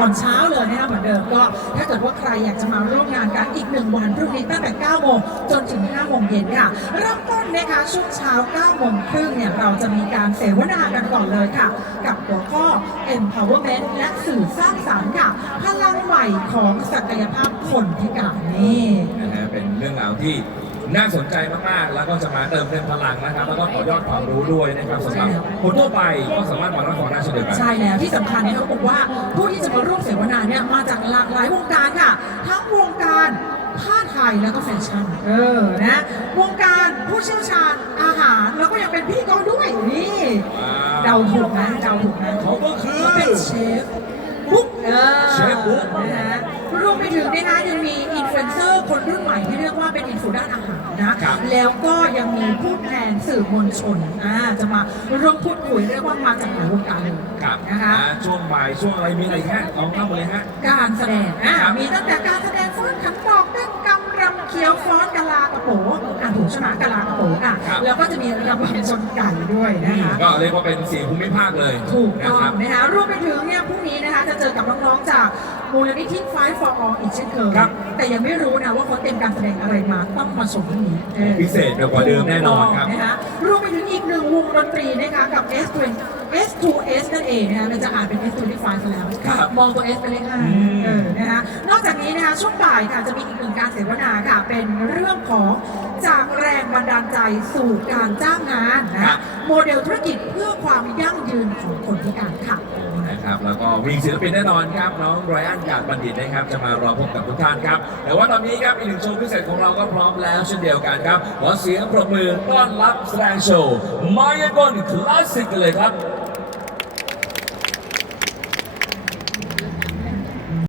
ตอนเช้าเลยนะคะเหมือนเดิมก็ถ้าเกิดว่าใครอยากจะมาร่วมงานกันอีกหนึ่งวันพรุ่งนี้ตั้งแต่9โมงจนถึง5โมงเย็นค่ะ เริ่มต้นนะคะช่วงเช้า9โมงครึ่งเนี่ยเราจะมีการเสวนากันก่อนเลยค่ะ กับหัวข้อ empowerment และสื่อสร้างสรรค์ค่ะ พลังใหม่ของศักยภาพคนพิการนี่นะฮะเป็นเรื่องราวที่ น่าสนใจมากๆ แล้วก็จะมาเติมเต็มพลังนะครับ แล้วก็ต่อยอดความรู้ด้วยนะครับสำหรับคนทั่วไปก็สามารถมารับฟังได้เช่นเดียวกัน ใช่แล้วที่สำคัญเนี่ยเขาบอกว่าผู้ที่จะมาร่วมเสวนาเนี่ยมาจากหลากหลายวงการค่ะ ทั้งวงการผ้าไทยแล้วก็แฟชั่น เออนะวงการผู้เชี่ยวชาญอาหารแล้วก็ยังเป็นพิธีกรด้วยนี่ว้าว เดาถูกนะเดาถูกนะเขาก็คือเขาเป็นเชฟบุ๊กเออเชฟบุ๊ก นะฮะ รวมไปถึงนะคะยังมีอินฟลูเอนเซอร์คนรุ่นใหม่ที่เรียกว่าเป็นอินฟลูด้านอาหารนะครับแล้วก็ยังมีผู้แทนสื่อมวลชนอ่าจะมาร่วมพูดคุยเรียกว่ามาจากหลายวงการเลยครับนะคะอ่าช่วงบ่ายช่วงอะไรมีอะไรแค่ลองเข้ามาเลยฮะการแสดงอะครับมีตั้งแต่การแสดงฟ้อนขันดอกเต้นกำรำเขียวฟ้อนกะลากระโปงอะถูกใช่ไหมกะลากระโปงอะครับ แล้วก็จะมีระบำชนไก่ด้วยนะคะ ก็เรียกว่าเป็นสีภูมิภาคเลยถูกนะต้อครังบนะคะรวมไปถึงเนี่ยพรุ่งนี้นะคะจะเจอกับน้องๆจากมูลนิธิ Fight for All อีกเช่นเคยครับ แต่ยังไม่รู้นะว่าเขาเตรียมการแสดงอะไรมาต้องมาชมพรุ่งนี้ออพิเศษกว่าเดิมแน่นอนครับ นะคะรวมไปถึงอีกหนึ่งวงดนตรีนะคะกับ S2 S2S นั่นเองนะคะเราจะอ่านเป็น S25 ซะแล้ว ครับมองตัว S เป็นเลขห้าอืม เออนะคะนอกจากนี้นะคะช่วงบ่ายค่ะจะมีอีกหนึ่งการเสวนาค่ะเป็นเรื่องของจากแรง บันดาลใจสู่การจ้างงานนะคะโมเดลธุรกิจเพื่อความยั่งยืนของคนพิการค่ะนะครับแล้วก็มีศิลปินแน่นอนครับ น้องไรอันกาดบัณฑิตนะครับ จะมารอพบกับทุกท่านครับ แต่ว่าตอนนี้ครับ อีกหนึ่งโชว์พิเศษของเราก็พร้อมแล้วเช่นเดียวกันครับขอเสียงปรบมือต้อนรับแสดงโชว์มายากลคลาสสิกกันเลยครับ